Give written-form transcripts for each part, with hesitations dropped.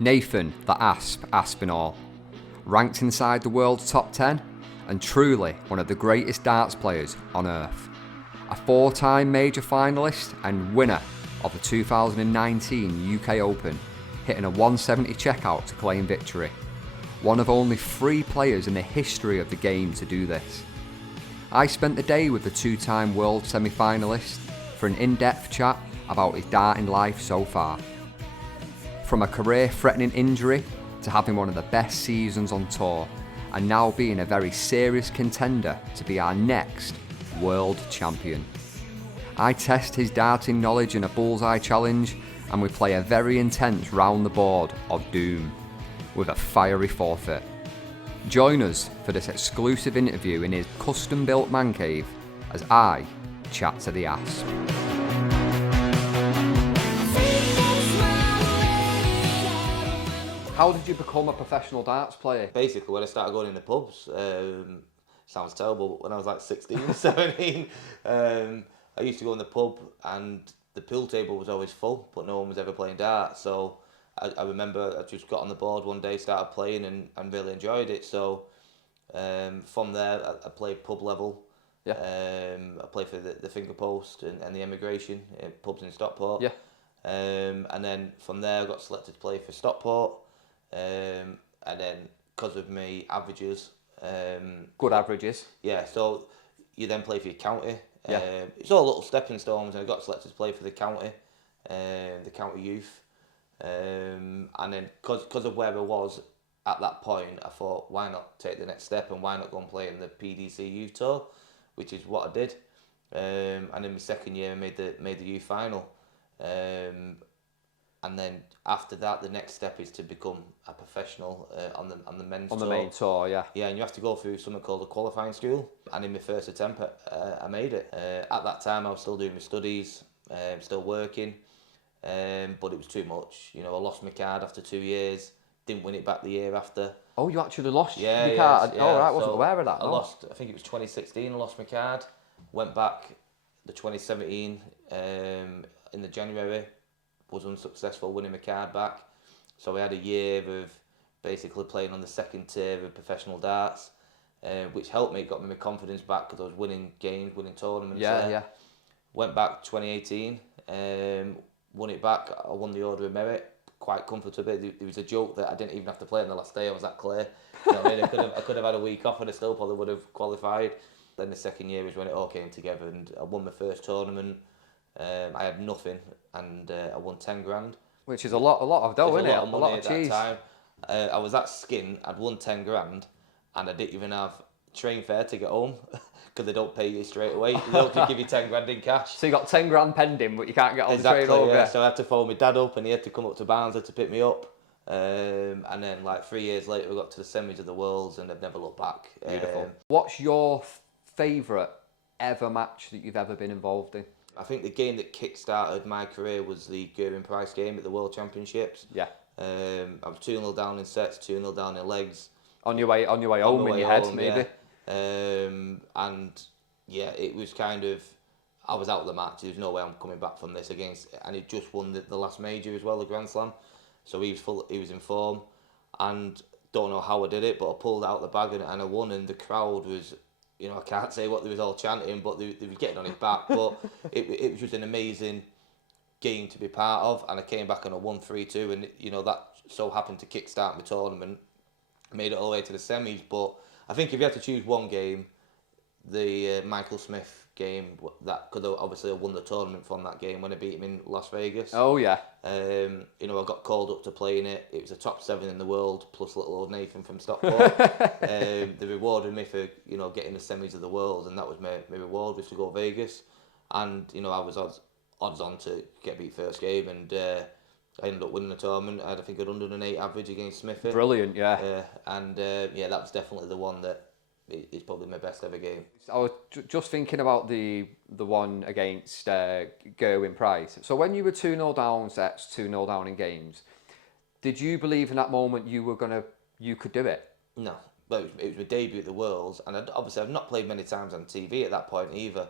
Nathan the Asp Aspinall, ranked inside the world's top 10 and truly one of the greatest darts players on earth. A 4-time major finalist and winner of the 2019 UK Open, hitting a 170 checkout to claim victory. One of only 3 players in the history of the game to do this. I spent the day with the 2-time world semi-finalist for an in-depth chat about his darting life so far. From a career-threatening injury to having one of the best seasons on tour, and now being a very serious contender to be our next world champion. I test his darting knowledge in a Bullseye challenge, and we play a very intense round the board of doom, with a fiery forfeit. Join us for this exclusive interview in his custom-built man cave as I chat to the Asp. How did you become a professional darts player? Basically, when I started going in the pubs, sounds terrible, but when I was like 16, 17, I used to go in the pub and the pool table was always full, but no one was ever playing darts. So I remember I just got on the board one day, started playing and really enjoyed it. So from there, I played pub level. Yeah. I played for the Finger Post and the Emigration pubs in Stockport. Yeah. And then from there, I got selected to play for Stockport. And then because of my averages, Good averages. yeah, so you then play for your county. Yeah. It's all little stepping stones, and I got selected to play for the county youth. And then because of where I was at that point, I thought, why not take the next step and why not go and play in the PDC Youth Tour, which is what I did. And in my second year, I made the youth final. And then after that, the next step is to become a professional on the men's tour. On the main tour, yeah. Yeah, and you have to go through something called a qualifying school. And in my first attempt, I made it. At that time, I was still doing my studies, still working, but it was too much. You know, I lost my card after 2 years, didn't win it back the year after. Oh, you actually lost Yeah, your yeah, card? yeah. Oh, right, I wasn't So aware of that. I lost, I think it was 2016, I lost my card. Went back the 2017 in the January. Was unsuccessful winning my card back, so I had a year of basically playing on the second tier of professional darts, which helped me, got me my confidence back because I was winning games, winning tournaments. Yeah. Went back 2018, won it back. I won the Order of Merit quite comfortably. There was a joke that I didn't even have to play on the last day. I was that clear. You know what I mean? I could have had a week off and I still probably would have qualified. Then the second year was when it all came together, and I won my first tournament. I had nothing, and I won 10 grand. Which is a lot of dough, isn't it? A lot of cheese. That time. I was that skin, I'd won 10 grand, and I didn't even have train fare to get home, because they don't pay you straight away. They don't just give you 10 grand in cash. So you got 10 grand pending, but you can't get on Exactly, the train over. Yeah. So I had to phone my dad up, and he had to come up to Barnsley to pick me up. And then like 3 years later, we got to the semis of the Worlds, and I've never looked back. Beautiful. What's your favourite ever match that you've ever been involved in? I think the game that kick-started my career was the Gerwin Price game at the World Championships. Yeah. I was 2-0 down in sets, 2-0 down in legs. On your way home in your head, maybe. Yeah. And yeah, it was kind of, I was out of the match. There's no way I'm coming back from this and he just won the last major as well, the Grand Slam. So he was in form, and don't know how I did it, but I pulled out the bag and I won, and the crowd was, you know, I can't say what they was all chanting, but they were getting on his back. But it was just an amazing game to be part of, and I came back and I won 3-2, and you know that so happened to kickstart my tournament, made it all the way to the semis. But I think if you had to choose one game, the Michael Smith game, that because obviously I won the tournament from that game when I beat him in Las Vegas. Oh yeah. You know, I got called up to play in it. It was a top 7 in the world, plus little old Nathan from Stockport. They rewarded me for, you know, getting the semis of the world, and that was my reward, was to go to Vegas. And you know, I was odds on to get beat first game, and I ended up winning the tournament. I think I had 108 average against Smithy. Brilliant, yeah. Yeah, that was definitely the one that is probably my best ever game. I was just thinking about the one against Gerwin Price. So when you were 2-0 down sets, 2-0 down in games, did you believe in that moment you could do it? No, but it was my debut at the Worlds, and I've not played many times on TV at that point either,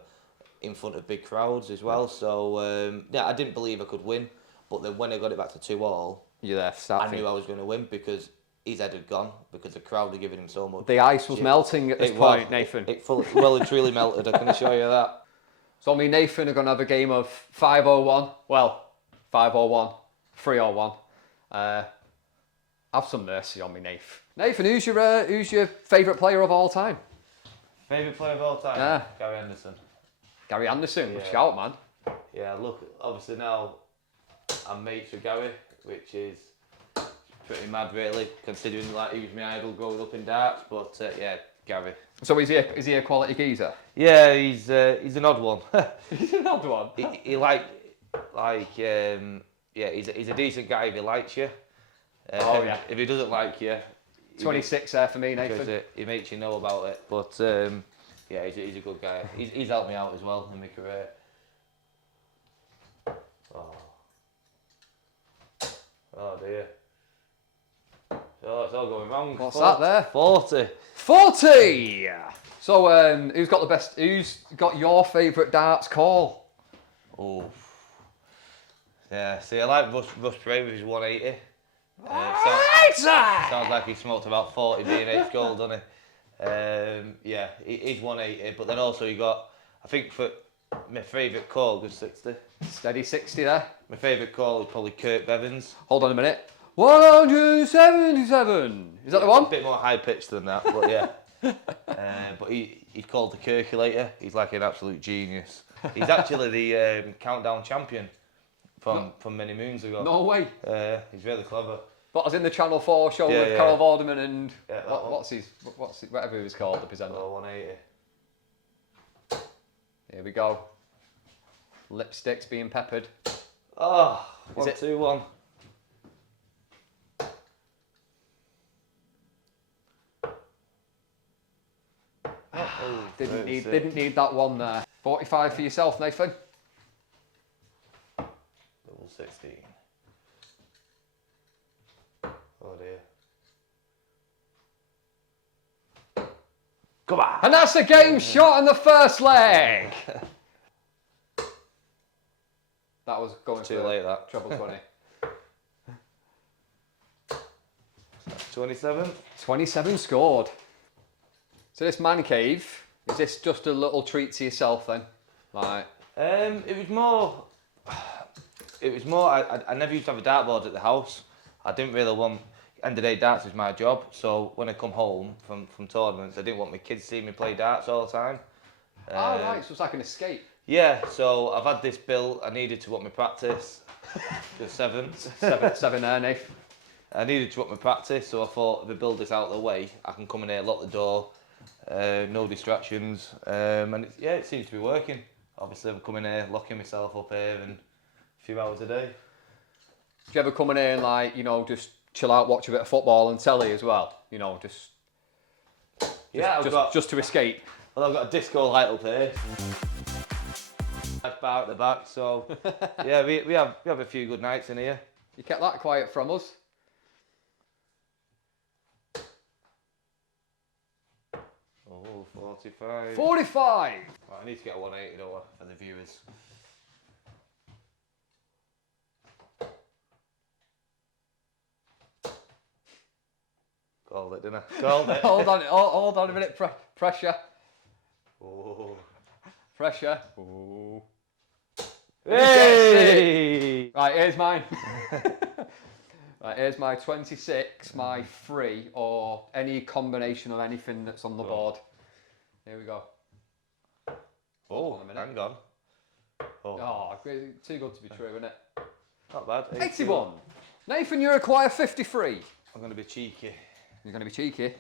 in front of big crowds as well. So yeah, I didn't believe I could win. But then when I got it back to 2-2, You're there, start I knew I was going to win because his head had gone, because the crowd had given him so much. The ice was melting at this point, Nathan. It well and truly melted, I can assure you that. So me and Nathan are going to have a game of 5-0-1. Well, 5-0-1, 3-0-1. Have some mercy on me, Nathan. Nathan, who's your favourite player of all time? Favourite player of all time? Yeah. Gary Anderson. Gary Anderson, Yeah. shout, man. Yeah, look, obviously now I'm mates with Gary, which is pretty mad really, considering like he was my idol growing up in darts, but yeah, Gary. So is he a quality geezer? Yeah, he's an odd one. He's an odd one. He yeah, he's a decent guy if he likes you. Oh yeah. If he doesn't like you, 26 there for me, because Nathan. he makes you know about it. But yeah, he's a good guy. He's helped me out as well in my career. Oh dear. So it's all going wrong. What's that there? 40. 40! So who's got your favourite darts call? Oh. Yeah, see, I like Russ Perret with his 180. Sounds like he smoked about 40 B&H gold, doesn't he? Yeah, he's 180, but then also he got, I think for my favourite call was 60. Steady 60 there. My favourite call is probably Kurt Bevins. Hold on a minute. 177! Is that the one? A bit more high pitched than that, but yeah. But he's called the Kirkulator. He's like an absolute genius. He's actually the countdown champion from many moons ago. No way. He's really clever. But as in the Channel 4 show with Carol Vorderman and whatever he was called, the presenter. 180. Here we go. Lipsticks being peppered. Oh, Is 1, it- 2, 1. Didn't need that one there. 45 for yourself, Nathan. Double 16. Oh dear. Come on. And that's a game shot in the first leg. That was going Too for late, that. treble 20. 27. 27 scored. So this man cave, is this just a little treat to yourself then? Like, It was more. I never used to have a dartboard at the house. I didn't really want. End of the day, darts was my job. So when I come home from tournaments, I didn't want my kids seeing me play darts all the time. right, so it's like an escape. Yeah, so I've had this built. I needed to up my practice. Just 7. Seven there, Nath. I needed to up my practice, so I thought if I build this out of the way, I can come in here, lock the door, no distractions, and it seems to be working. Obviously, I'm coming here, locking myself up here, and a few hours a day. Do you ever come in here and like, just chill out, watch a bit of football and telly as well? Just to escape. Well, I've got a disco light up here. Bar at the back, so yeah, we have a few good nights in here. You kept that quiet from us. Oh, 45. 45! Right, I need to get a 180 though for the viewers. Called it, didn't I? Called it. hold on a minute. Pressure. Oh. Pressure. Ooh. Hey! Right, here's mine. Right, here's my 26, my 3, or any combination of anything that's on the board. Here we go. Oh, hang on. Oh, too good to be true, isn't it? Not bad. 81. Nathan, you require 53. I'm going to be cheeky. You're going to be cheeky.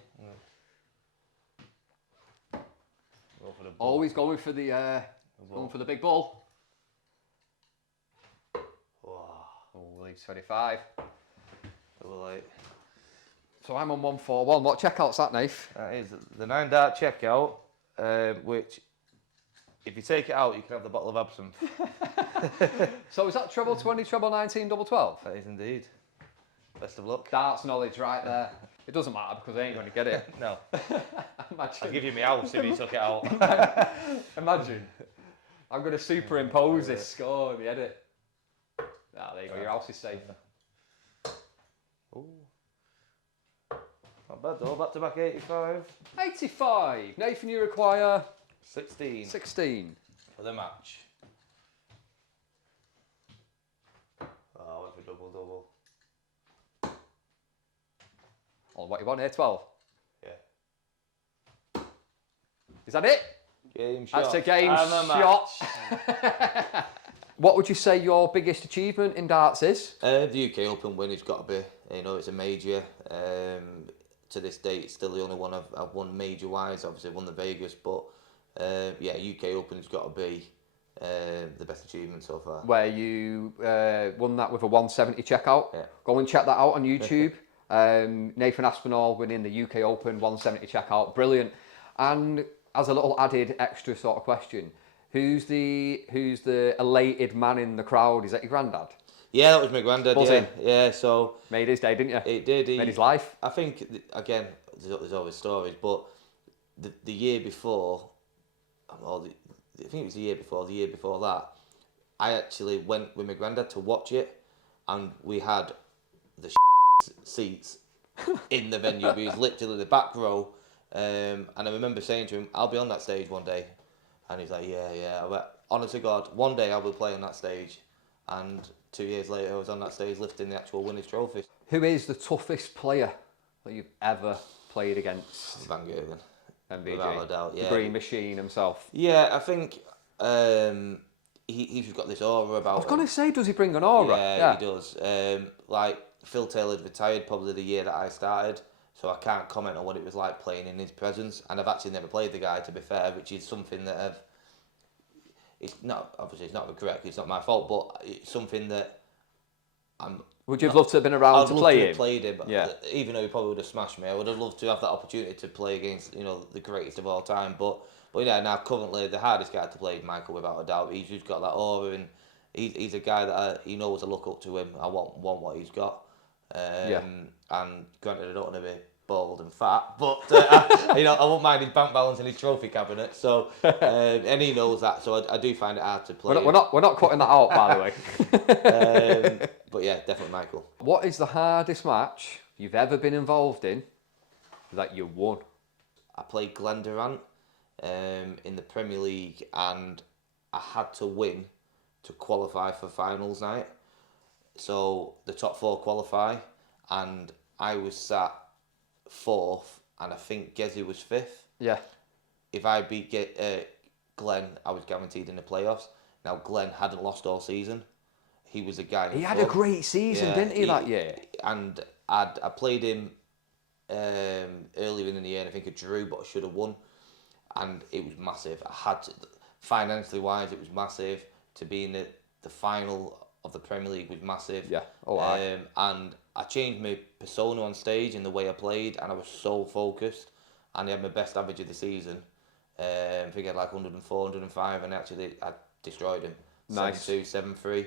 Go for the ball. Always going for the big ball. Oh, leaves 25. So I'm on 141. What checkout's that, Nath? That is the 9 dart checkout, which if you take it out, you can have the bottle of absinthe. So is that treble 20, treble 19, double 12? That is indeed. Best of luck. Darts knowledge right there. It doesn't matter because I ain't going to get it. No. Imagine. I'll give you my house if you took it out. Imagine. I'm going to superimpose this score in the edit. Ah, there you go. Your house is safe. Not bad though, back to back 85. 85. Nathan, you require 16. 16. For the match. Oh, I went for double. Oh, what you want here? 12. Yeah. Is that it? Game shot. That's a game And a shot. What would you say your biggest achievement in darts is? The UK Open win has got to be. You know, it's a major. To this date, it's still the only one I've won major-wise. Obviously, I won the Vegas, but yeah, UK Open has got to be the best achievement so far. Where you won that with a 170 checkout. Yeah. Go and check that out on YouTube. Nathan Aspinall winning the UK Open 170 checkout. Brilliant. And as a little added extra sort of question, who's the elated man in the crowd? Is that your granddad? Yeah, that was my granddad. Buzzing. Yeah. So Made his day, didn't you? it did. Made his life. I think again, there's always stories, but the year before, I think it was the year before that, I actually went with my granddad to watch it, and we had the seats in the venue. We was literally the back row, and I remember saying to him, "I'll be on that stage one day," and he's like, "Yeah." I went, honest to God, one day I will play on that stage, and 2 years later I was on that stage lifting the actual winners' trophy. Who is the toughest player that you've ever played against? Van Gerwen. MVG. Without a doubt, yeah. The Green Machine himself. Yeah, I think he's just got this aura about him. I was going to say, does he bring an aura? Yeah, he does. Like, Phil Taylor retired probably the year that I started, so I can't comment on what it was like playing in his presence. And I've actually never played the guy, to be fair, which is something that it's not, obviously it's not correct, it's not my fault, but it's something that Would you have loved to have been around to play him? I'd love to have played him, yeah. Even though he probably would have smashed me. I would have loved to have that opportunity to play against, you know, the greatest of all time. But yeah, now currently the hardest guy to play is Michael, without a doubt. He's just got that aura, and he's a guy that he knows to look up to him. I want what he's got. And granted, I don't want to be bald and fat, but I won't mind his bank balance and his trophy cabinet. So and he knows that. So I do find it hard to play. We're not cutting that out, by the way. But yeah, definitely Michael. What is the hardest match you've ever been involved in that you won? I played Glenn Durant in the Premier League, and I had to win to qualify for finals night. So the top four qualify, and I was sat fourth, and I think Gezi was fifth. Yeah. If I beat Glenn, I was guaranteed in the playoffs. Now Glenn hadn't lost all season. He was a guy. He had a great season, didn't he, that year? And I played him earlier in the year, and I think I drew, but I should have won. And it was massive. I had to, financially wise, it was massive. To be in the final of the Premier League was massive. Yeah. Oh, and I changed my persona on stage in the way I played, and I was so focused. And I had my best average of the season. I think I had like 104, 105, and actually I destroyed him. Nice. 7-2, 7-3.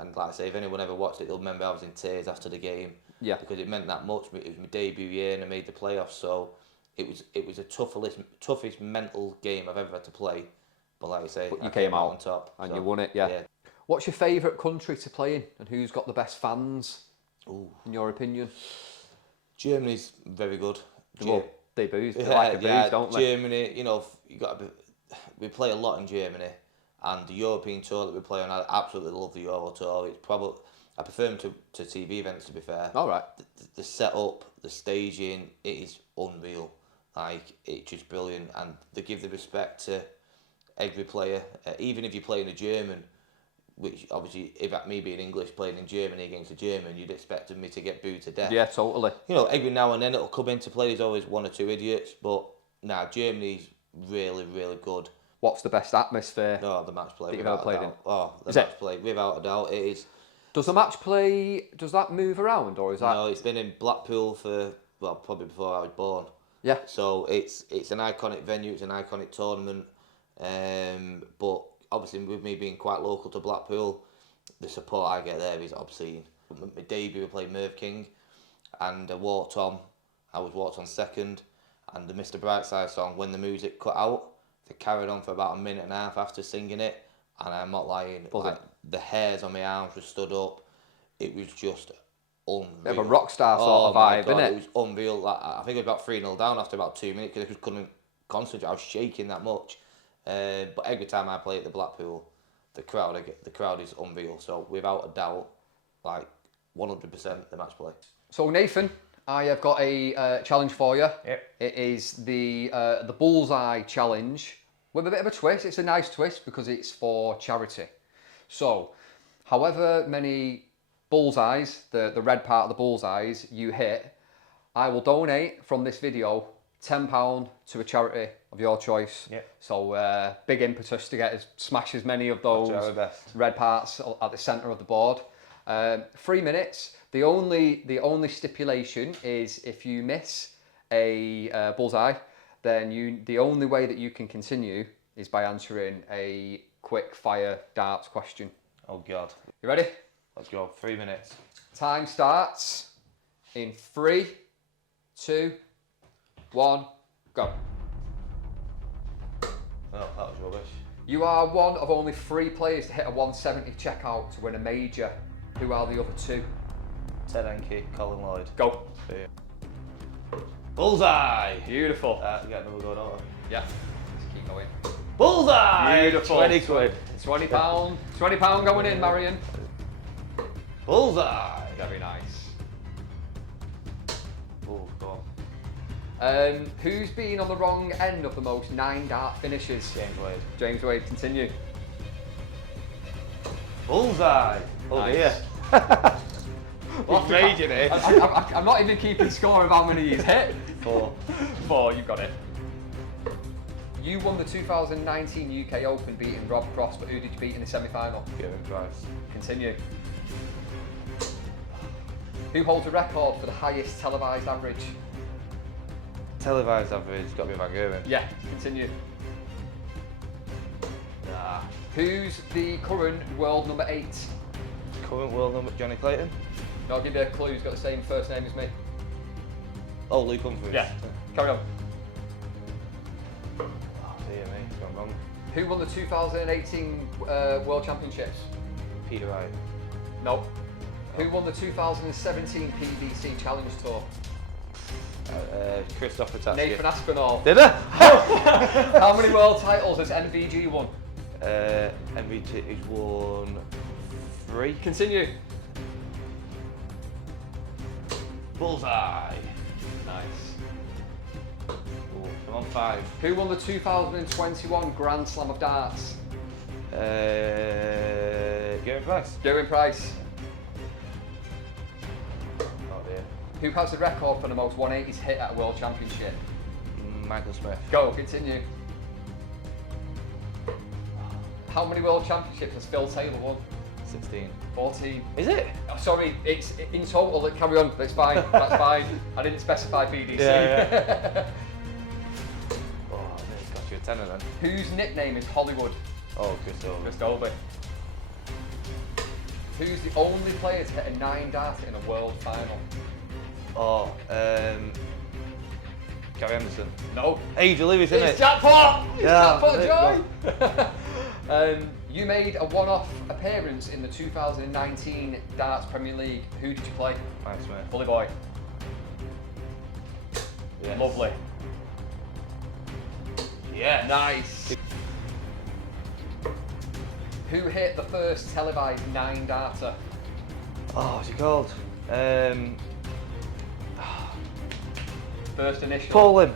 And like I say, if anyone ever watched it, they'll remember I was in tears after the game. Yeah. Because it meant that much. It was my debut year, and I made the playoffs. So it was a toughest mental game I've ever had to play. But like I say, but you I came out on top. and you won it. Yeah. What's your favourite country to play in, and who's got the best fans? Ooh. In your opinion? Germany's very good. Well, they booze. They like a booze, don't they? Germany, we play a lot in Germany, and the European tour that we play on, I absolutely love the Euro tour. It's probably, I prefer them to TV events, to be fair. All right. The setup, the staging, it is unreal. Like, it's just brilliant, and they give the respect to every player, even if you're playing a German. Which obviously, if at me being English playing in Germany against a German, you'd expect me to get booed to death. Yeah, totally. You know, every now and then it'll come into play. There's always one or two idiots, but now Germany's really, really good. What's the best atmosphere? No, the match play. That you've ever played in? Oh, the Is match it? play, without a doubt, it is. Does the match play? Does that move around, or is that? No, it's been in Blackpool for probably before I was born. Yeah. So it's an iconic venue. It's an iconic tournament. But obviously, with me being quite local to Blackpool, the support I get there is obscene. My debut, I played Merv King, and I walked on. I was walked on second, and the Mr. Brightside song, when the music cut out, they carried on for about a minute and a half after singing it, and I'm not lying. The hairs on my arms were stood up. It was just unreal. Bit of a rock star sort Oh of my vibe, God, innit? it was unreal. Like, I think it was about 3-0 down after about 2 minutes because I just couldn't concentrate. I was shaking that much. But every time I play at the Blackpool, the crowd is unreal. So without a doubt, like 100% the match play. So Nathan, I have got a challenge for you. Yep. It is the Bullseye challenge with a bit of a twist. It's a nice twist because it's for charity. So, however many bullseyes, the red part of the bullseyes you hit, I will donate from this video £10 to a charity of your choice. Yep. So big impetus to smash as many of Try our those best. red parts at the centre of the board. 3 minutes. The only stipulation is if you miss a bullseye, then the only way that you can continue is by answering a quick fire darts question. Oh God. You ready? Let's go. 3 minutes. Time starts in 3, 2, 1, go. Oh, that was rubbish. You are one of only 3 players to hit a 170 checkout to win a major. Who are the other 2? Ted Enke, Colin Lloyd. Go. Bullseye! Beautiful. You get another go, don't we? Yeah. Let's keep going. Bullseye! Beautiful. 20 quid. £20. £20 going in, Marion. Bullseye! Very nice. Oh, go on. Who's been on the wrong end of the most 9 dart finishes? James Wade. James Wade, continue. Bullseye! Oh Nice. dear. Well, He's raging it. I'm not even keeping score of how many he's hit. 4. 4, you've got it. You won the 2019 UK Open beating Rob Cross, but who did you beat in the semi-final? Gavin Price. Continue. Who holds a record for the highest televised average? Televised average, got to be Van Gerwen. Yeah, continue. Nah. Who's the current world number 8? Current world number, Johnny Clayton. I'll give you a clue, he's got the same first name as me. Oh, Luke Humphries. Yeah, carry on. Oh dear me, it's gone wrong. Who won the 2018 World Championships? Peter Wright. No. Who won the 2017 PDC Challenge Tour? Christopher Tatsky. Nathan Aspinall. Did I? How many world titles has MVG won? MVT, he's won 3. Continue. Bullseye. Nice. Oh, I'm on 5. Who won the 2021 Grand Slam of Darts? Gavin Price. Gavin Price. Oh dear. Who has the record for the most 180s hit at a World Championship? Michael Smith. Go, continue. How many World Championships has Phil Taylor won? 16. 14. Is it? Oh, sorry, it's in total. Carry on. That's fine. That's fine. I didn't specify PDC. Yeah. Oh, I think it's got you a tenner then. Whose nickname is Hollywood? Oh, Crystal. Chris Dolby. Who's the only player to hit a 9 dart in a world final? Oh, Gary Anderson. No. Adrian Lewis, isn't It's it? jackpot! It's Yeah, jackpot, Joy! You made a one-off appearance in the 2019 Darts Premier League. Who did you play? Mike Smith. Bully boy. Yes. Lovely. Yeah. Nice. Who hit the first televised 9 darter? Oh, what's he called? First initial. Paul Lim.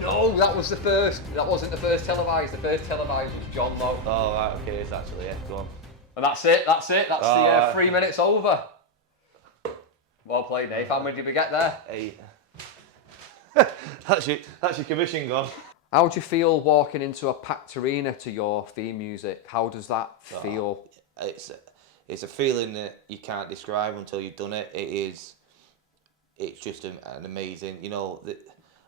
No, that was the first. That wasn't the first televised. The first televised was John Lowe. Oh, right, okay, it's actually, yeah, go on. And that's it. That's it. That's Oh, the right. 3 minutes over. Well played, Dave. How many did we get there? 8. That's your commission gone. How do you feel walking into a packed arena to your theme music? How does that feel? It's a feeling that you can't describe until you've done it. It's just an amazing, you know.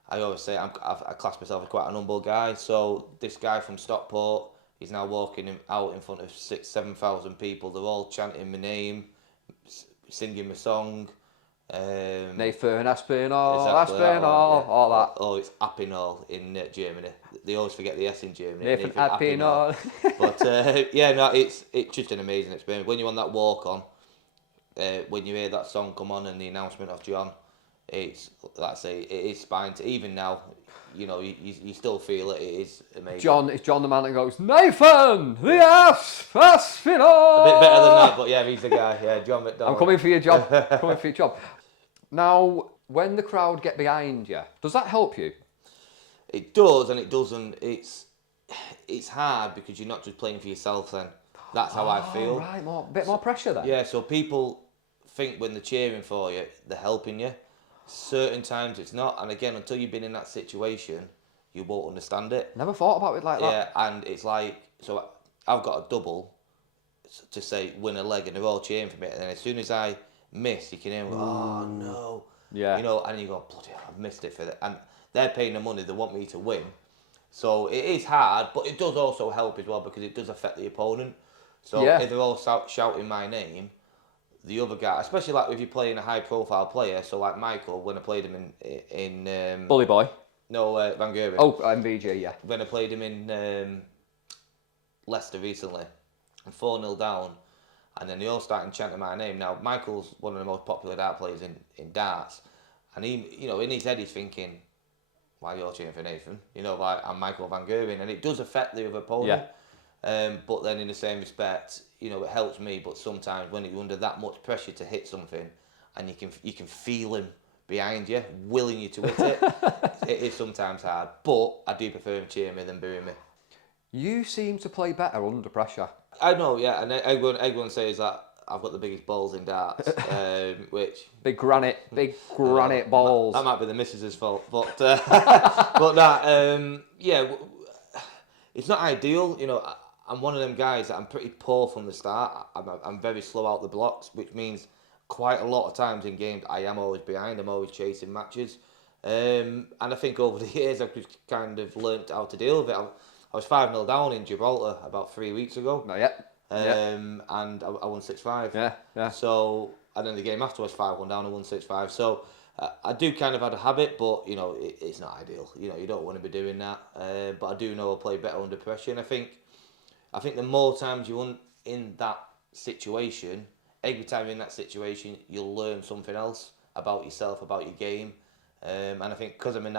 I always say I class myself as quite an humble guy. So this guy from Stockport, he's now walking out in front of 6,000-7,000 people. They're all chanting my name, singing my song. Nathan Aspinall, Exactly, Aspinall, yeah. all that. Oh, it's Aspinall in Germany. They always forget the S in Germany. Nathan Aspinall. But yeah, no, it's just an amazing experience when you're on that walk on. when you hear that song come on and the announcement of John, it's, like I say, it is spine to, even now, you know, you still feel it. It is amazing. Is John the man that goes, Nathan, the Aspinall? A bit better than that, but yeah, he's the guy. Yeah, John McDonald. I'm coming for your job. Coming for your job. Now, when the crowd get behind you, does that help you? It does and it doesn't. It's hard because you're not just playing for yourself then. That's how I feel. Right, bit more pressure then. Yeah, so people think when they're cheering for you, they're helping you. Certain times it's not. And again, until you've been in that situation, you won't understand it. Never thought about it like that. Yeah, and it's like, so I've got a double to say win a leg and they're all cheering for me. And then as soon as I miss, you can hear, oh no. Yeah. You know, and you go, bloody hell, I've missed it for that. And they're paying the money, they want me to win. So it is hard, but it does also help as well because it does affect the opponent. So if they're all shouting my name, the other guy, especially like if you're playing a high-profile player, so like Michael, when I played him in Bully Boy. No, Van Gerwen. Oh, MVG, yeah. When I played him in Leicester recently, and 4-0 down, and then they all started chanting my name. Now Michael's one of the most popular dart players in darts, and he, you know, in his head he's thinking, why are you all cheering for Nathan? You know, like I'm Michael Van Gerwen, and it does affect the other opponent. Yeah. But then in the same respect, you know, it helps me. But sometimes when you're under that much pressure to hit something, and you can feel him behind you, willing you to hit it, it is sometimes hard. But I do prefer him cheering me than booing me. You seem to play better under pressure. I know, yeah, and everyone says that I've got the biggest balls in darts, which big granite balls. That might be the missus's fault, but but that yeah, it's not ideal. You know, I'm one of them guys that I'm pretty poor from the start. I'm very slow out the blocks, which means quite a lot of times in games I am always behind. I'm always chasing matches, and I think over the years I've just kind of learnt how to deal with it. I was 5-0 down in Gibraltar about 3 weeks ago. Not yet. And I won 6-5. Yeah. So, and then the game after was 5-1 down and won 6-5. So, I do kind of have a habit, but, you know, it's not ideal. You know, you don't want to be doing that. But I do know I'll play better under pressure. And I think the more times you're in that situation, every time you're in that situation, you'll learn something else about yourself, about your game. And I think because I'm in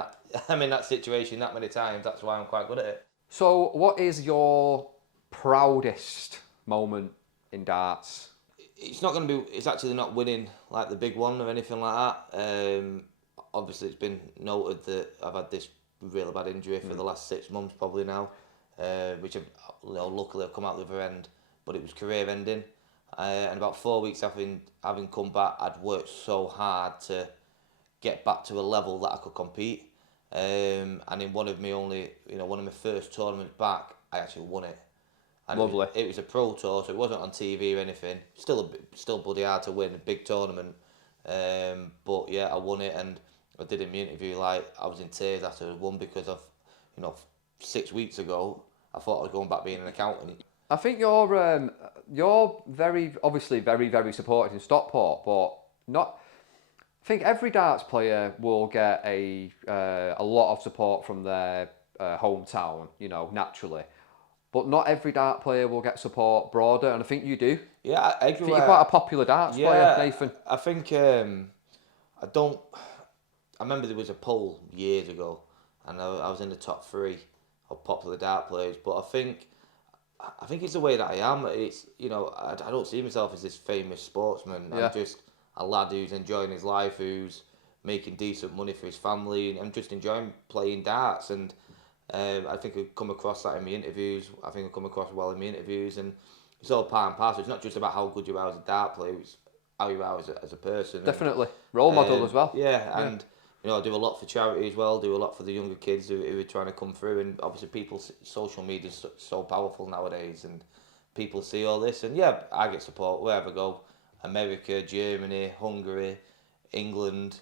that situation that many times, that's why I'm quite good at it. So, what is your proudest moment in darts? It's not going to be. It's actually not winning like the big one or anything like that. Obviously, it's been noted that I've had this really bad injury for the last 6 months, probably now, which luckily I've come out the other end. But it was career ending, and about 4 weeks after having come back, I'd worked so hard to get back to a level that I could compete. And in one of my first tournaments back, I actually won it. And Lovely. It was a pro tour, so it wasn't on TV or anything. Still bloody hard to win a big tournament. But yeah, I won it, and I did in my interview like I was in tears after I won because of, 6 weeks ago I thought I was going back being an accountant. I think you're very obviously very, very supported in Stockport, but not. I think every darts player will get a lot of support from their hometown, naturally. But not every dart player will get support broader, and I think you do. Yeah, I think you're quite a popular darts player, Nathan. I think I remember there was a poll years ago, and I was in the top 3 of popular dart players. But I think it's the way that I am. It's I don't see myself as this famous sportsman. Yeah. I'm just a lad who's enjoying his life, who's making decent money for his family, and I'm just enjoying playing darts. And I think I come across that in my interviews. I think I come across well in my interviews, and it's all part and parcel. It's not just about how good you are as a dart player; it's how you are as a person. Definitely, role model as well. Yeah, and I do a lot for charity as well. Do a lot for the younger kids who are trying to come through. And obviously, social media is so powerful nowadays, and people see all this. And yeah, I get support wherever I go. America, Germany, Hungary, England.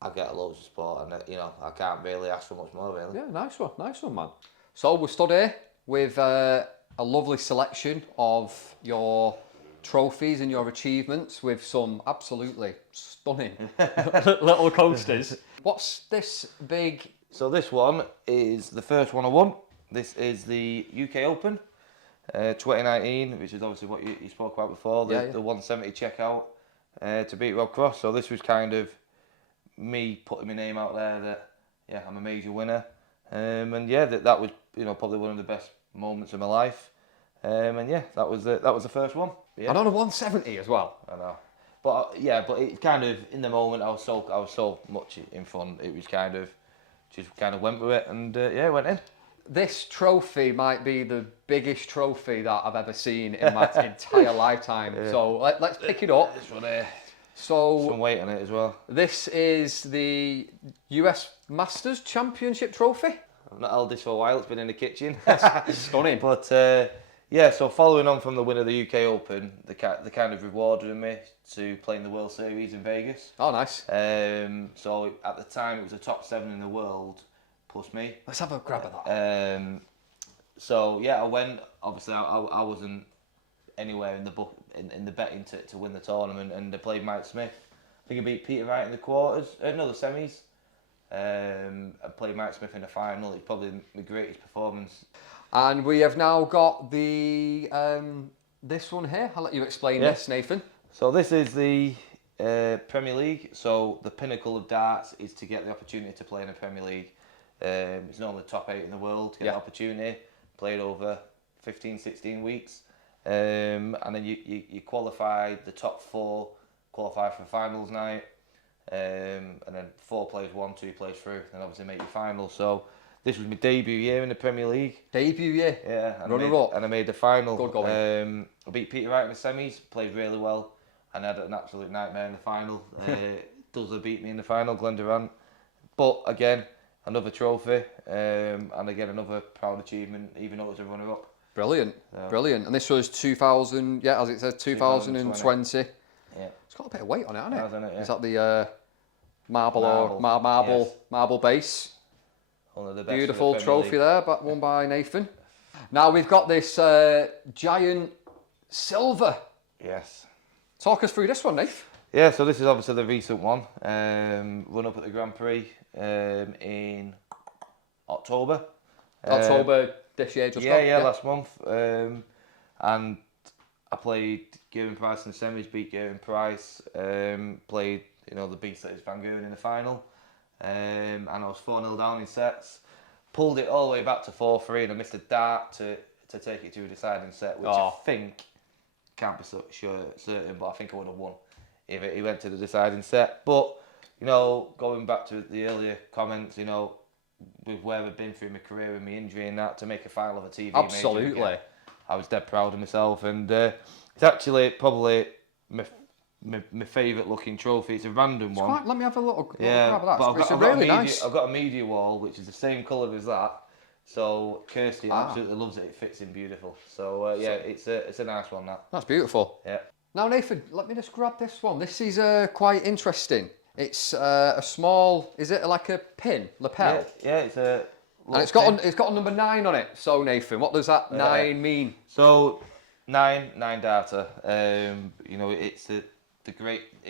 I get loads of support, and I can't really ask for much more, really. Yeah, nice one, man. So we're stood here with a lovely selection of your trophies and your achievements, with some absolutely stunning little coasters. What's this big? So this one is the first one I won. This is the UK Open 2019, which is obviously what you spoke about before, the 170 checkout. to beat Rob Cross. So this was kind of me putting my name out there that I'm a major winner, and that was probably one of the best moments of my life, and that was the first one. Yeah. And on a 170 as well. I know, but it kind of in the moment I was so much in fun. It was kind of just kind of went with it, and went in. This trophy might be the biggest trophy that I've ever seen in my entire lifetime. Yeah. So let's pick it up. This one here. So some weight on it as well. This is the US Masters Championship trophy. I've not held this for a while. It's been in the kitchen. Stunning. But so following on from the win of the UK Open, they kind of rewarded me to play in the World Series in Vegas. Oh, nice. So at the time it was the top 7 in the world plus me. Let's have a grab of that. I went. Obviously, I wasn't anywhere in the book in the betting to win the tournament, and they played Mike Smith. I think I beat Peter Wright in the quarters. The semis. I played Mike Smith in the final. It's probably my greatest performance. And we have now got the this one here. I'll let you explain this, Nathan. So this is the Premier League. So the pinnacle of darts is to get the opportunity to play in the Premier League. It's normally the top 8 in the world to get the opportunity. Played over 15, 16 weeks. And then you qualify, the top 4 qualify for finals night. And then 4 players 1, 2 plays through, and obviously make your final. So this was my debut year in the Premier League. Debut year? Yeah. Runner-up. And I made the final. Good going. I beat Peter Wright in the semis, played really well, and I had an absolute nightmare in the final. Dudley beat me in the final, Glenn Durant. But again, another trophy, and again another proud achievement, even though it was a runner-up. Brilliant, brilliant. And this was 2000, as it says, 2020. Yeah. It's got a bit of weight on it, hasn't it? Hasn't it, yeah. Is that the marble base? One of the best. Beautiful trophy there, but won by Nathan. Now we've got this giant silver. Yes. Talk us through this one, Nath. Yeah, so this is obviously the recent one. Run up at the Grand Prix in October. October this year, just gone? Yeah, last month. And I played Gavin Price in the semis, beat Gavin Price. Played, the beast that is Van Gogh in the final. And I was 4-0 down in sets. Pulled it all the way back to 4-3, and I missed a dart to take it to a deciding set, which I think, can't be certain, but I think I would have won if he went to the deciding set. But, going back to the earlier comments, with where I've been through my career and my injury and that, to make a final of a TV Absolutely. major again, I was dead proud of myself, and it's actually probably my favourite looking trophy. It's a random one. Let me have a little grab of that. But It's really nice. I've got a media wall which is the same colour as that. So Kirsty absolutely loves it. It fits in beautiful. So it's a nice one. That's beautiful. Yeah. Now Nathan, let me just grab this one. This is quite interesting. It's a small. Is it like a pin lapel? Yeah, it's a. And it's got a number 9 on it. So Nathan, what does that 9 mean? So 9 darter. It's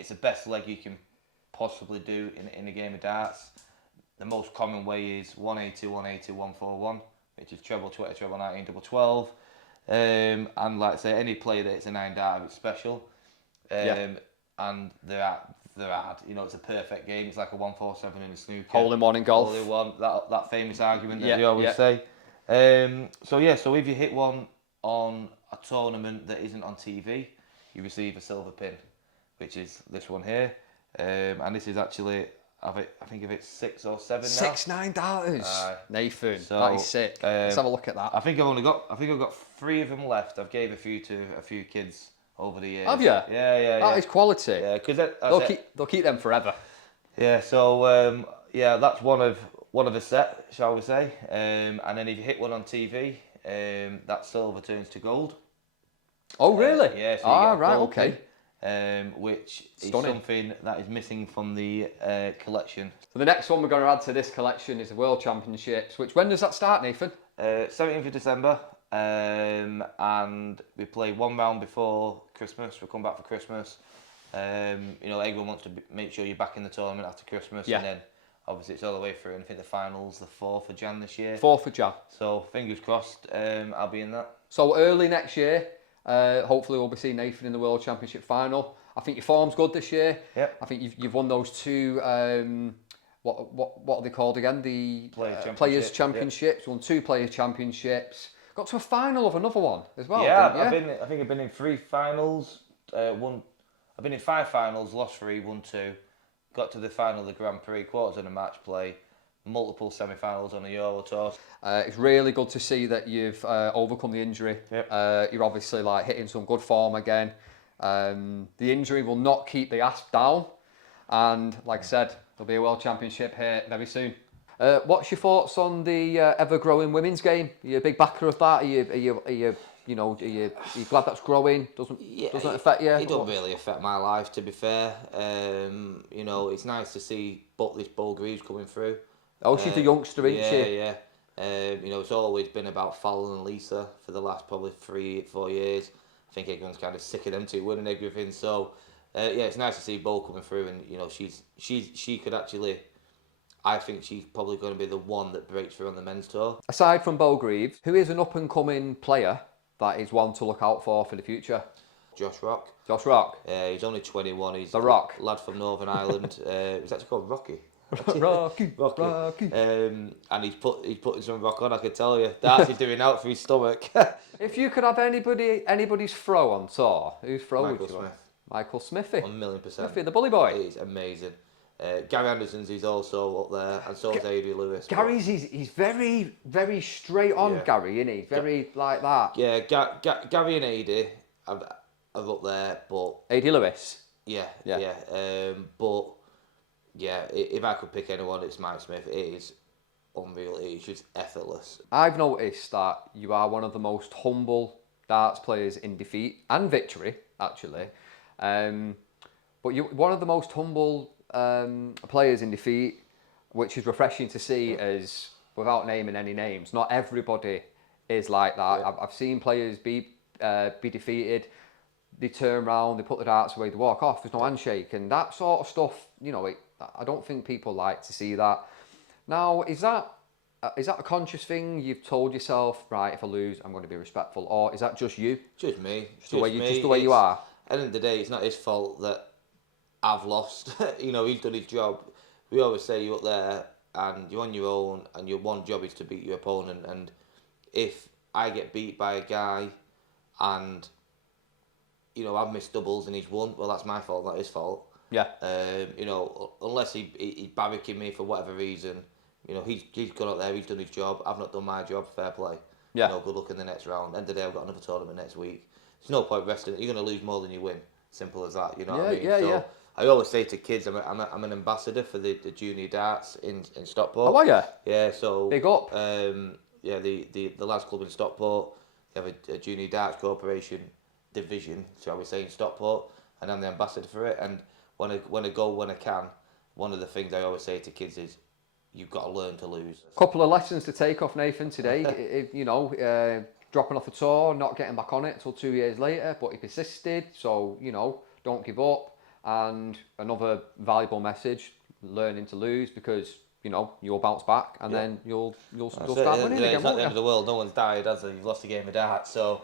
the best leg you can possibly do in a game of darts. The most common way is 180, 180, 141, which is treble 20, treble 19, double 12. And like I say, any player that it's a 9 darter, it's special. And they're hard. It's a perfect game. It's like a 147 in a snooker. Hole in one in golf. Hole in one. That famous argument that you always say. So if you hit one on a tournament that isn't on TV, you receive a silver pin, which is this one here. And this is actually, I think if it's 6 or 7 now. 6 9 darters. Nathan, so, that is sick. Let's have a look at that. I think I've got 3 of them left. I've gave a few to a few kids over the years. Have you? Yeah. That is quality. Yeah, because they'll keep them forever. Yeah. So that's one of a set, shall we say? And then if you hit one on TV, that silver turns to gold. Oh really? Yeah. So you get a gold okay. pin, which Stunning. is something that is missing from the collection. So the next one we're going to add to this collection is the World Championships. When does that start, Nathan? 17th of December. And we play 1 round before Christmas. We come back for Christmas. Everyone wants to make sure you're back in the tournament after Christmas, and then obviously it's all the way through. And I think the final's the 4th of Jan this year. 4th of Jan. So fingers crossed, I'll be in that. So early next year, hopefully we'll be seeing Nathan in the World Championship final. I think your form's good this year. Yep. I think you've won those two. What are they called again? The Championship, Players Championships. Won two Players Championships. Got to a final of another one as well. Yeah, didn't you? I think I've been in 3 finals. I've been in 5 finals, lost 3, won 2. Got to the final of the Grand Prix, quarters on a match play, multiple semi-finals on the Euro Tour. It's really good to see that you've overcome the injury. Yep. You're obviously like hitting some good form again. The injury will not keep the asp down, and like I said, there'll be a World Championship here very soon. What's your thoughts on the ever-growing women's game? Are you a big backer of that? Are you glad that's growing? Doesn't it affect you? It don't really affect my life, to be fair. It's nice to see this Bo Greaves coming through. Oh, she's a youngster, isn't she? Yeah. It's always been about Fallon and Lisa for the last probably 3-4 years. I think everyone's kind of sick of them two winning everything. So, it's nice to see Bo coming through, and she could actually. I think she's probably going to be the one that breaks through on the men's tour. Aside from Bo Greaves, who is an up-and-coming player that is one to look out for the future? Josh Rock. Josh Rock? He's only 21. He's The Rock. Lad from Northern Ireland. He's actually called Rocky. Rocky. And he's putting some rock on, I can tell you. That's he's doing out for his stomach. If you could have anybody's throw on tour, whose throw would you Michael have? Smith. Michael Smithy. 1,000,000%. Smithy, the bully boy. He's amazing. Gary Anderson's is also up there, and so is Adrian Lewis. Gary's he's very, very straight on, Yeah. Gary, isn't he? Very like that. Yeah, Gary and Adi are up there, but A.D. Lewis. yeah. But yeah, if I could pick anyone, it's Mike Smith. It is unreal. It's just effortless. I've noticed that you are one of the most humble darts players in defeat and victory, actually. But you're one of the most humble players in defeat, which is refreshing to see, as without naming any names. Not everybody is like that. Yeah. I've seen players be defeated, they turn around, they put the darts away, they walk off, there's no handshake, and that sort of stuff, I don't think people like to see that. Now, is that a conscious thing? You've told yourself, right, if I lose, I'm going to be respectful, or is that just you? Just me. Just the way you are? At the end of the day, it's not his fault that I've lost. He's done his job. We always say you're up there and you're on your own, and your one job is to beat your opponent. And if I get beat by a guy and I've missed doubles and he's won, well, that's my fault, not his fault. Yeah. Unless he's barracking me for whatever reason, he's gone up there, he's done his job. I've not done my job. Fair play. Yeah. Good luck in the next round. End of the day, I've got another tournament next week. There's no point resting. You're going to lose more than you win. Simple as that. You know what I mean? Yeah. I always say to kids, I'm an ambassador for the junior darts in Stockport. Oh, are you? Yeah, so big up. The lads club in Stockport, they have a junior darts corporation division, shall we say, in Stockport, and I'm the ambassador for it. And when I can, one of the things I always say to kids is, you've got to learn to lose. Couple of lessons to take off Nathan today. Dropping off the tour, not getting back on it until 2 years later, but he persisted. So don't give up. And another valuable message: learning to lose, because you'll bounce back, and then you'll start winning again. It's not the end of the world. No one's died, has there? You've lost a game of darts. So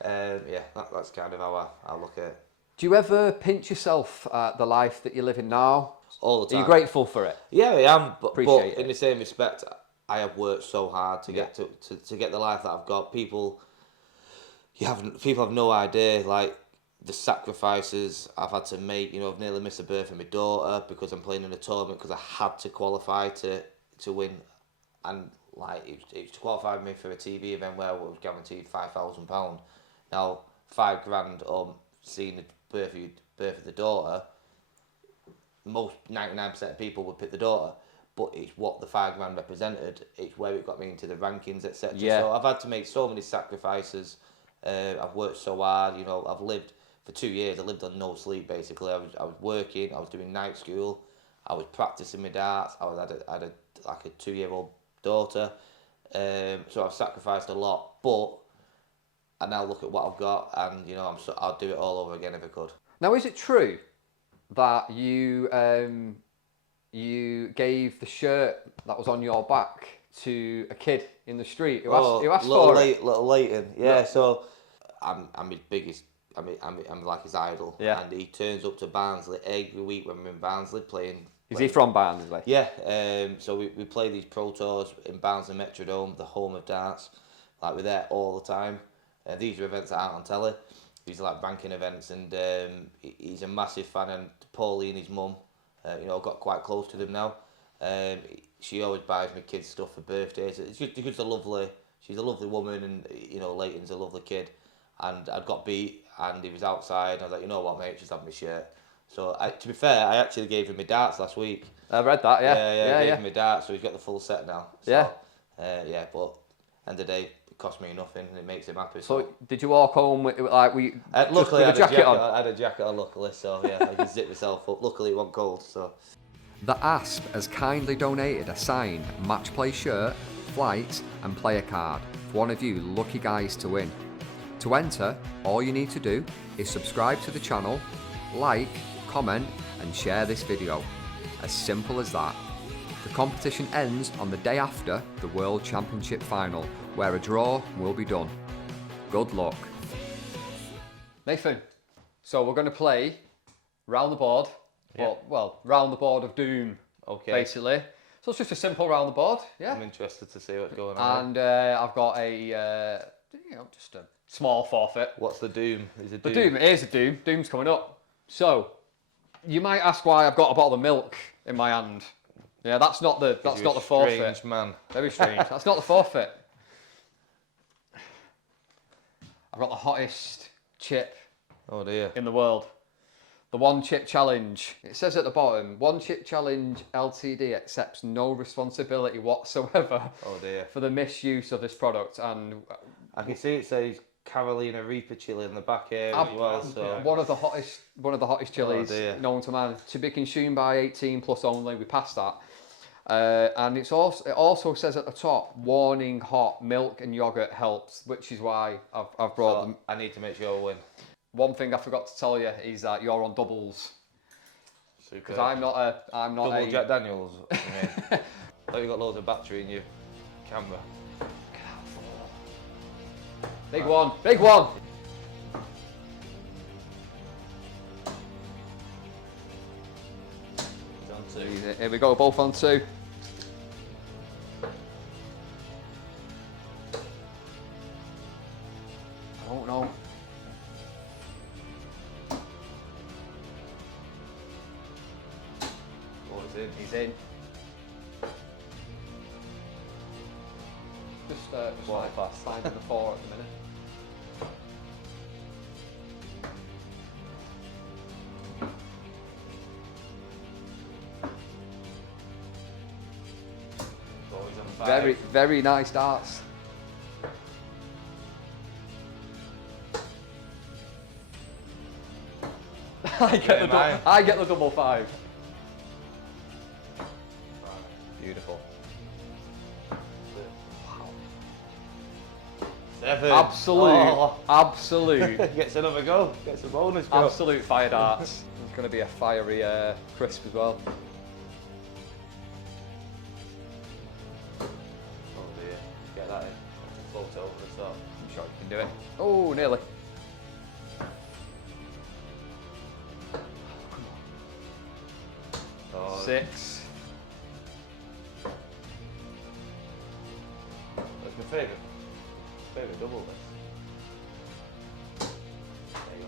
that's kind of how I look at it. Do you ever pinch yourself at the life that you're living now? All the time. Are you grateful for it? Yeah, I am. But Appreciate it. In the same respect, I have worked so hard to get to get the life that I've got. People have no idea, like, the sacrifices I've had to make. I've nearly missed the birth of my daughter because I'm playing in a tournament because I had to qualify to win, and like it qualified me for a TV event where I was guaranteed £5,000. Now £5,000 on seeing the birth of the daughter, most 99% of people would pick the daughter, but it's what the £5,000 represented. It's where it got me into the rankings, etc. Yeah. So I've had to make so many sacrifices. I've worked so hard. I've lived for 2 years. I lived on no sleep basically. I was working. I was doing night school. I was practicing my darts. I had a 2-year-old daughter. So I've sacrificed a lot, but I now look at what I've got, and I'll do it all over again if I could. Now, is it true that you gave the shirt that was on your back to a kid in the street who asked for it? Little Leighton, yeah. So I'm his biggest I'm like his idol. Yeah. And he turns up to Barnsley every week when we're in Barnsley playing. Is he from Barnsley? Yeah. So we play these pro tours in Barnsley Metrodome, the home of darts. Like we're there all the time. These are events that aren't on telly. These are like banking events, and he's a massive fan. And Pauline, his mum, got quite close to them now. She always buys me kids stuff for birthdays. She's a lovely woman, and Leighton's a lovely kid. And I'd got beat, and he was outside. And I was like, you know what, mate, just have my shirt. So to be fair, I actually gave him my darts last week. I read that. Yeah. I gave him my darts, so he's got the full set now. So, Yeah. But end of the day, it cost me nothing, and it makes him happy. So did you walk home with Luckily, with a jacket on? I had a jacket on, luckily, so yeah, I could zip myself up. Luckily, it wasn't cold, so. The ASP has kindly donated a signed match play shirt, flights, and player card for one of you lucky guys to win. To enter, all you need to do is subscribe to the channel, like, comment, and share this video. As simple as that. The competition ends on the day after the World Championship final, where a draw will be done. Good luck. Nathan, so we're going to play round the board. Yeah. Well, round the board of doom, Okay. basically. So it's just a simple round the board, yeah. I'm interested to see what's going on. And I've got just a small forfeit. What's the doom? Is it The doom, it is a doom. Doom's coming up. So, you might ask why I've got a bottle of milk in my hand. Yeah, that's not the forfeit. Strange man. Very strange. That's not the forfeit. I've got the hottest chip Oh dear. in the world. The One Chip Challenge. It says at the bottom, One Chip Challenge Ltd accepts no responsibility whatsoever Oh dear. for the misuse of this product. And I can see it says Carolina Reaper chili in the back here as well. So one of the hottest chilies dear. known to man, to be consumed by 18 plus only. We passed that. And it also says at the top, warning: hot milk and yogurt helps, which is why I've brought them. I need to make sure I win. One thing I forgot to tell you is that you're on doubles, because I'm not Double a Jack Daniels. I mean. I thought you got loads of battery in your camera. Big one. He's on two. Here we go, both on two. I don't know. Oh, it's in. He's in. Just Water pass. finding the four at the minute. Oh, he's on five. Very nice darts. I get the double five. Beautiful. Seven. Absolute, Gets another go. Gets a bonus go. absolute fire darts. It's going to be a fiery crisp as well. Oh dear. Get that in. Float over the top. I'm sure you can do it. Oh, nearly. Oh, 6. That's my favourite double this. There you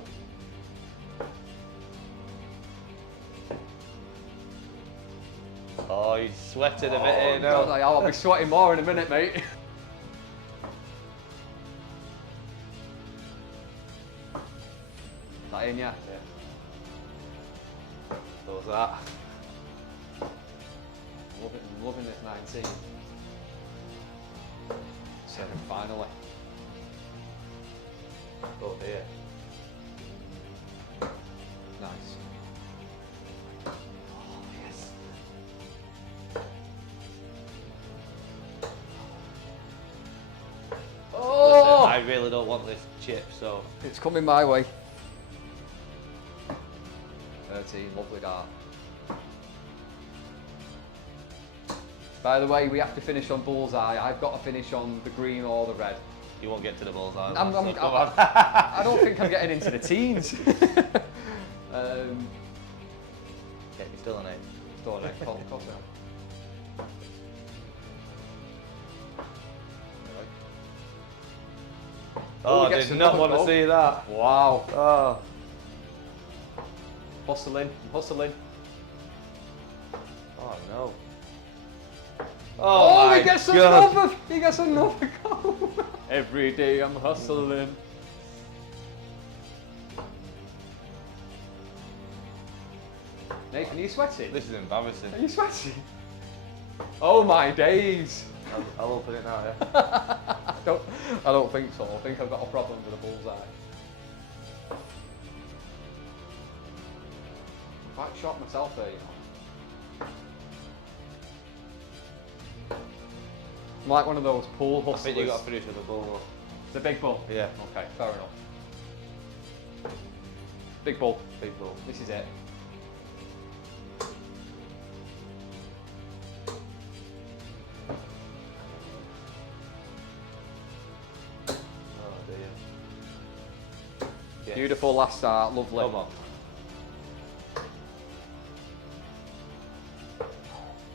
go. Oh, he's sweating a bit here now. God, I'll be sweating more in a minute, mate. That in, yeah? Yeah. So was that. Loving this 19. 7 finally. Oh dear. Nice. Oh yes. Oh! Listen, I really don't want this chip, so. It's coming my way. 13, lovely dart. By the way, we have to finish on Bullseye. I've got to finish on the green or the red. You won't get to the bullseye. I'm, so I'm, come I, on. I don't think I'm getting into the teens. Okay, you're still on 8. Still on 8. Of course I am. Oh, he I gets did not another want to goal. see that. Wow. Oh. Hustling. Oh no. Oh, my he gets God. another. He gets another goal. Every day I'm hustling. Nathan, are you sweating? This is embarrassing. Are you sweating? Oh my days. I'll open it now, yeah. I don't think so. I think I've got a problem with a bullseye. I'm quite shocked myself there, you know. I'm like one of those pool I hustlers. think you got to finish with a bull. The big bull? Yeah. Okay, fair enough. Big bull. Big bull. This is it. Oh dear. Yes. Beautiful last start, lovely. Come on.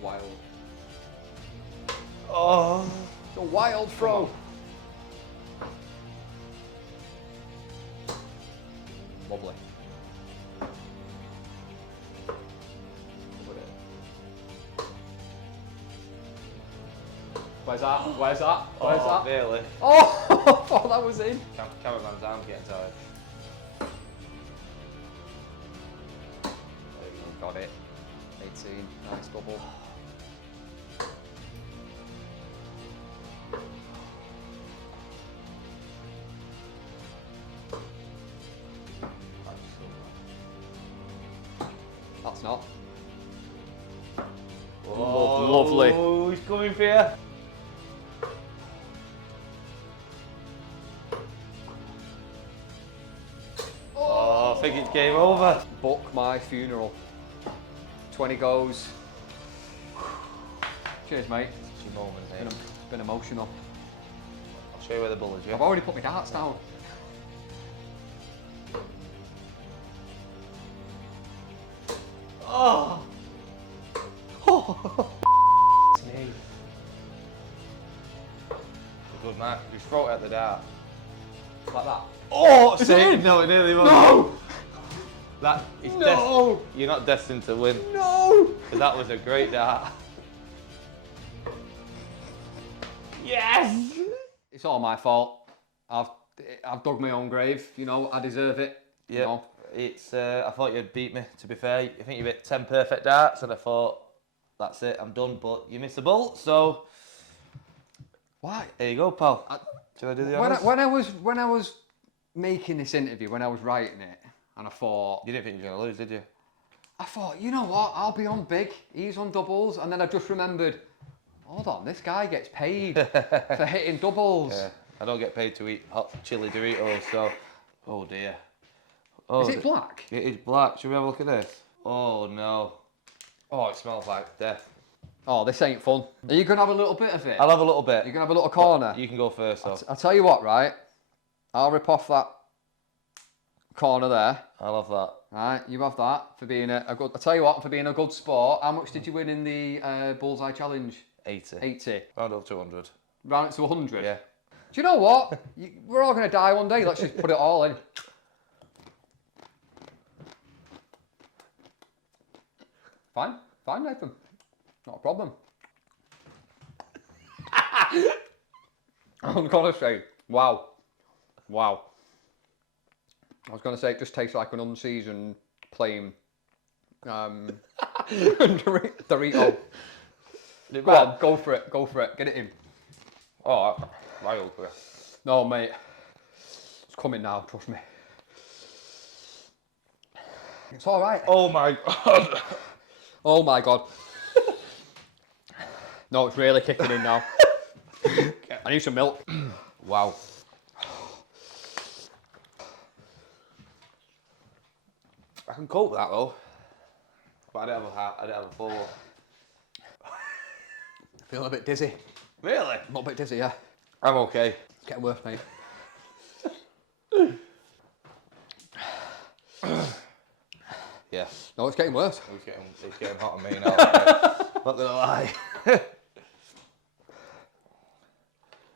Wild. Oh. It's a wild throw. Lovely. Where's that? Where's that? Where's Oh, that? really? Oh, I thought that was in. Cameraman's arm's getting tired. There you go, got it. 18, nice double. That's not. Oh, Lovely. Oh, he's coming for you. Oh, I think it's game over. Book my funeral. 20 goes. Cheers, mate. It's your moment, mate. It's been emotional. I'll show you where the bull is, yeah? I've already put my darts down. Oh! It's me. Good man. Just throw it at the dart. Like that. Oh! Is it in? No, it nearly was. No! That is No! You're not destined to win. No! Because that was a great dart. Yes! It's all my fault. I've dug my own grave. You know, I deserve it. You Yeah. know. It's. I thought you'd beat me. To be fair, I think you hit 10 perfect darts, and I thought, that's it, I'm done. But you missed the bolt, so Why? there you go, pal. Shall I do the honours? When I was making this interview, when I was writing it, and I thought, You didn't think you were gonna lose, did you? you know what? I'll be on big. He's on doubles, and then I just remembered. Hold on, this guy gets paid for hitting doubles. Yeah. I don't get paid to eat hot chili Doritos, so. Oh dear. Oh, Is it black? It is black. Should we have a look at this? Oh no. Oh, it smells like death. Oh, this ain't fun. Are you gonna have a little bit of it? I'll have a little bit. You're gonna have a little corner. You can go first, though. I'll tell you what, right? I'll rip off that corner there. I'll have that. Right, you have that for being a good. I'll tell you what, for being a good sport. How much did you win in the Bullseye Challenge? 80. 80. Round up to 100. Round it to 100. Yeah. Do you know what? We're all gonna die one day. Let's just put it all in. Fine, Nathan. Not a problem. I'm gonna say, wow. I was gonna say it just tastes like an unseasoned plain Dorito. Go on, go for it, get it in. Oh, my old career. No, mate. It's coming now, trust me. It's all right. Oh my god. Oh my god. No, it's really kicking in now. I need some milk. Wow. I can cope with that though. But I didn't have a full one. Feeling a bit dizzy. Really? A little bit dizzy, yeah. I'm okay. It's getting worse, mate. Yeah. No, it's getting worse. It's getting hot on me now. Not gonna lie.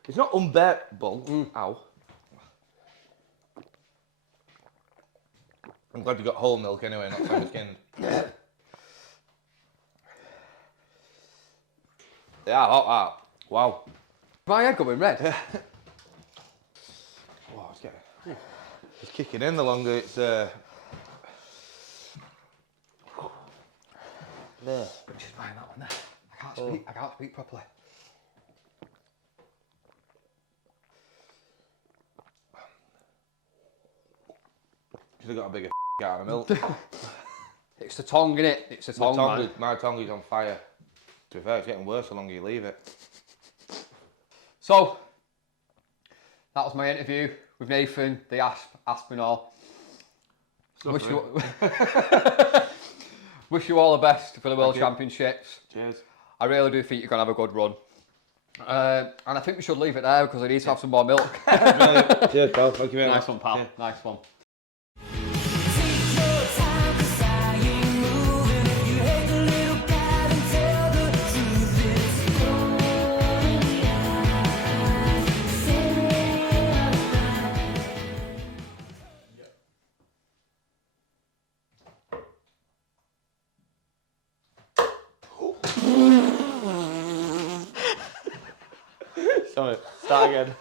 It's not unbearable. Ow. I'm glad you got whole milk anyway, not semi-skinned. Yeah, hot that. Wow. My head going red. Wow, it's kicking in the longer it's Which is fine, that one there. I can't speak properly. should have got a bigger can of milk. It's the tongue, innit? It's the tongue, man. My tongue is on fire. To be fair, it's getting worse the longer you leave it. So, that was my interview with Nathan, the Aspinall. Wish you all the best for the World Championships. Cheers. I really do think you're going to have a good run. And I think we should leave it there because I need to have some more milk. Cheers, pal. Thank you very much. Nice one, pal. Yeah. Nice one. Sorry, start again.